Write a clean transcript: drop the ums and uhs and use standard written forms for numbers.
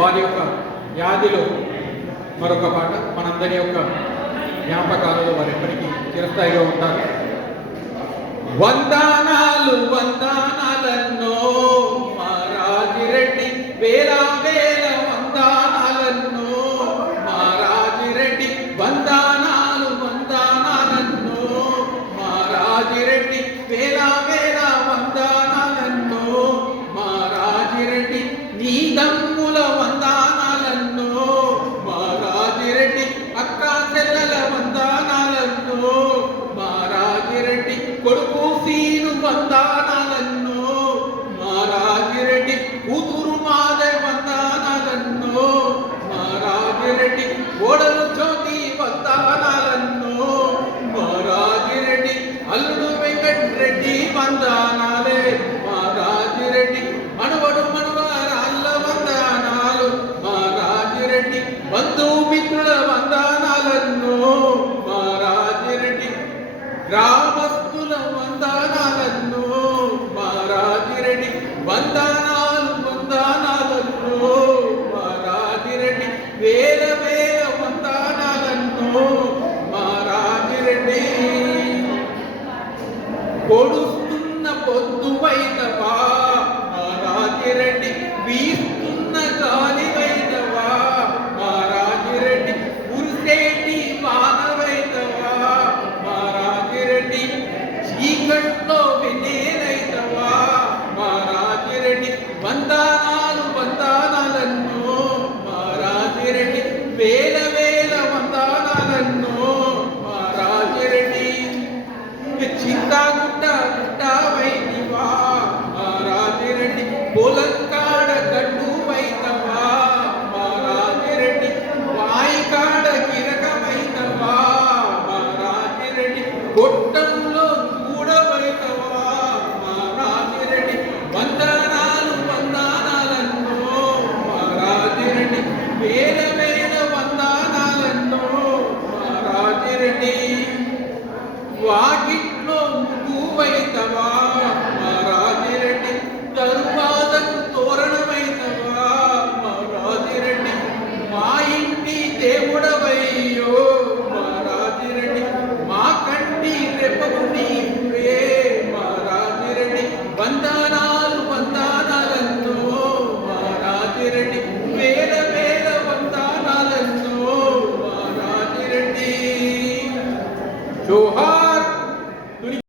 వారి యొక్క వ్యాధిలో మరొక పాట మనందరి యొక్క జ్ఞాపకాలలో వారు ఎప్పటికీ చిరస్థాయిగా ఉంటారు. వందనాలు వందనాలన్నో మా రాజిరెడ్డి, వేల వేల వందనాలన్నో మా రాజిరెడ్డి, వందనాలు వందనాలన్నో మా రాజిరెడ్డి, వేల వేల వందనాలన్నో మా రాజిరెడ్డి, నీ దమ్ముల వందనాలన్నో మా రాజిరెడ్డి, అక్క చెల్లెల వందనాలన్నో మా రాజిరెడ్డి, కొడుకు సీను వందనాలన్నో మా రాజిరెడ్డి, కూతురు మాదే వందనాలన్నో మా రాజిరెడ్డి, ఓడలు జ్యోతి వందనాలన్నో మా రాజిరెడ్డి, అల్లుడు వెంకటరెడ్డి వందనాలే మా రాజిరెడ్డి, మనవడు మనవరాళ్ళ వందనాలు మా రాజిరెడ్డి, బంధుమిత్రుల వందనాలన్నో మా రాజిరెడ్డి, గ్రామస్తుల వందనాలన్నో మా రాజిరెడ్డి, వందనాలు వందనాలన్నో మా రాజిరెడ్డి, వేల వేల వందనాలన్నో మా రాజిరెడ్డి, పొడుస్తున్న పొద్దువైనవా మా రాజిరెడ్డి, వీస్తున్న గాలివైనవా మా రాజిరెడ్డి, ఉరిసేటి వానవైనవా మా రాజిరెడ్డి, చీకట్లో వెన్నెలైనవా మా రాజిరెడ్డి, వందనాలు వందనాలన్నో మా రాజిరెడ్డి, వేల వేల వందనాలన్నో మా రాజిరెడ్డి, చింతాగుట్ట గుట్టవైనవా మా రాజిరెడ్డి, పొలంకాడ గడ్డువైనవా మా రాజిరెడ్డి, వాయికాడ కిరకమైనవా మా రాజిరెడ్డి, గొట్టంలో కూడవైనవా మా రాజిరెడ్డి, వందనాలు వందనాలన్నో మా రాజిరెడ్డి, వేల